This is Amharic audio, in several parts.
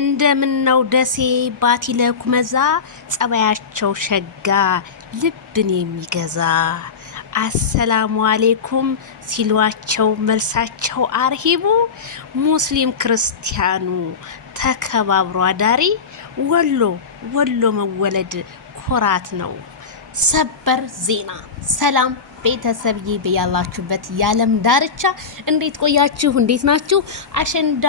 እንደምነው ደሴ ባቲ ለኩመዛ ጸባያቸው ሸጋ ልብን የሚገዛ አሰላሙ አለይኩም ሲሏቸው መልሳቸው አርሂቡ ሙስሊም ክርስቲያኑ ተከባብሮ አዳሪ ወሎ መወለድ ኩራት ነው። ሰበር ዜና። ሰላም ቤተሰብዬ በያላችሁበት የዓለም ዳርቻ እንዴት ቆያችሁ? እንዴት ናችሁ? አሸንዳ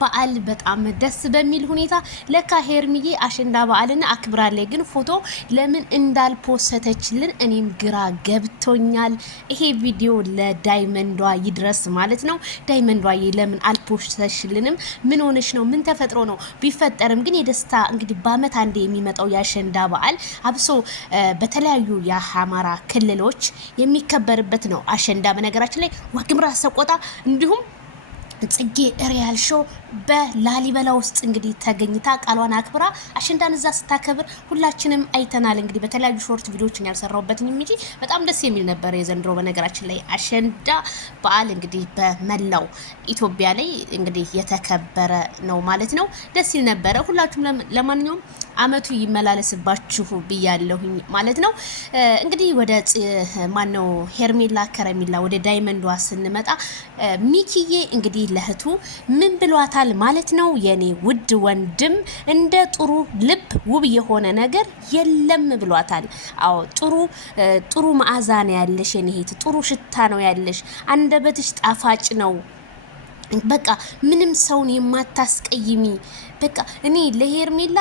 በዓል በጣም ደስ በሚል ሁኔታ ለካ ሄርሚዬ አሸንዳ በዓልን አክብራለች፣ ግን ፎቶ ለምን እንዳልፖስተችልን እኔም ግራ ገብቶኛል። ይሄ ቪዲዮ ለዳይመንዷ ይድረስ ማለት ነው። ዳይመንዷ ለምን አልፖስተሽልንም? ምን ሆነሽ ነው? ምን ተፈጥሮ ነው? ቢፈጠርም ግን የደስታ እንግዲህ በአመት አንዴ የሚመጣው የአሸንዳ በዓል አብሶ በተለያዩ የአማራ ክልሎች የሚከበርበት ነው። አሸንዳ በነገራችን ላይ ዋግምራ፣ ሰቆጣ እንዲሁም ጽጌ ሪያል ሾው በላሊበላ ውስጥ እንግዲህ ተገኝታ ቃሏን አክብራ አሸንዳን እዛ ስታከብር ሁላችንም አይተናል። እንግዲህ በተለያዩ ሾርት ቪዲዮዎችን ያልሰራሁበትን እንጂ በጣም ደስ የሚል ነበር የዘንድሮ በነገራችን ላይ አሸንዳ በዓል እንግዲህ በመላው ኢትዮጵያ ላይ እንግዲህ የተከበረ ነው ማለት ነው። ደስ ይል ነበረ። ሁላችሁም ለማንኛውም አመቱ ይመላለስባችሁ ብያለሁኝ ማለት ነው። እንግዲህ ወደ ማነው ሄርሜላ ከረሚላ ወደ ዳይመንዷ ስንመጣ ሚኪዬ እንግዲህ ለህቱ ምን ብሏታል ማለት ነው? የኔ ውድ ወንድም እንደ ጥሩ ልብ ውብ የሆነ ነገር የለም ብሏታል። አዎ ጥሩ መዓዛ ነው ያለሽ የኔ እህት፣ ጥሩ ሽታ ነው ያለሽ፣ አንደበትሽ ጣፋጭ ነው። በቃ ምንም ሰውን የማታስቀይሚ። በቃ እኔ ለሄርሜላ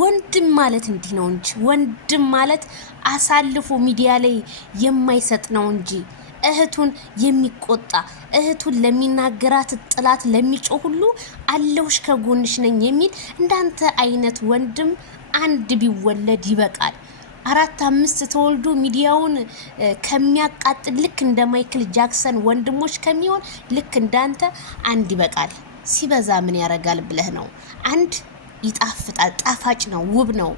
ወንድም ማለት እንዲህ ነው እንጂ ወንድም ማለት አሳልፎ ሚዲያ ላይ የማይሰጥ ነው እንጂ እህቱን የሚቆጣ እህቱን ለሚናገራት ጥላት ለሚጮህ ሁሉ አለውሽ ከጎንሽ ነኝ የሚል እንዳንተ አይነት ወንድም አንድ ቢወለድ ይበቃል። 4-5 ተወልዶ ሚዲያውን ከሚያቃጥል ልክ እንደ ማይክል ጃክሰን ወንድሞች ከሚሆን ልክ እንዳንተ አንድ ይበቃል። ሲበዛ ምን ያረጋል ብለህ ነው? አንድ ይጣፍጣል፣ ጣፋጭ ነው፣ ውብ ነው፣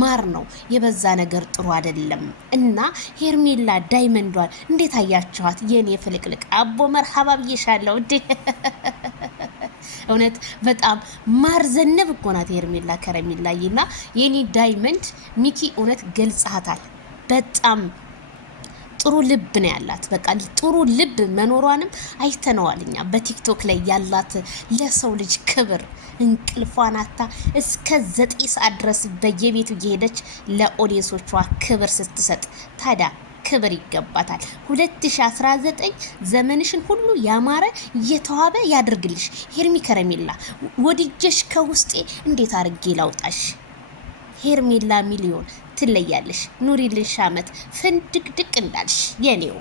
ማር ነው። የበዛ ነገር ጥሩ አይደለም። እና ሄርሜላ ዳይመንዷን እንዴት አያችኋት? የኔ ፍልቅልቅ አቦ መርሐባ ብዬሻለሁ። እውነት በጣም ማር ዘነብ እኮ ናት ሄርሜላ ከረሚላዬና የኔ ዳይመንድ ሚኪ እውነት ገልጻታል። በጣም ጥሩ ልብ ነው ያላት። በቃ ጥሩ ልብ መኖሯንም አይተነዋልኛ በቲክቶክ ላይ ያላት ለሰው ልጅ ክብር እንቅልፏን አታ እስከ 9 ሰዓት ድረስ በየቤቱ እየሄደች ለኦዲየንሶቿ ክብር ስትሰጥ ታዲያ ክብር ይገባታል። 2019 ዘመንሽን ሁሉ ያማረ የተዋበ ያድርግልሽ ሄርሚ ከረሚላ። ወድጀሽ ከውስጤ እንዴት አርጌ ላውጣሽ? ሄርሜላ ሚሊዮን ትለያለሽ። ኑሪልሽ አመት ፍንድቅድቅ እንዳልሽ የኔው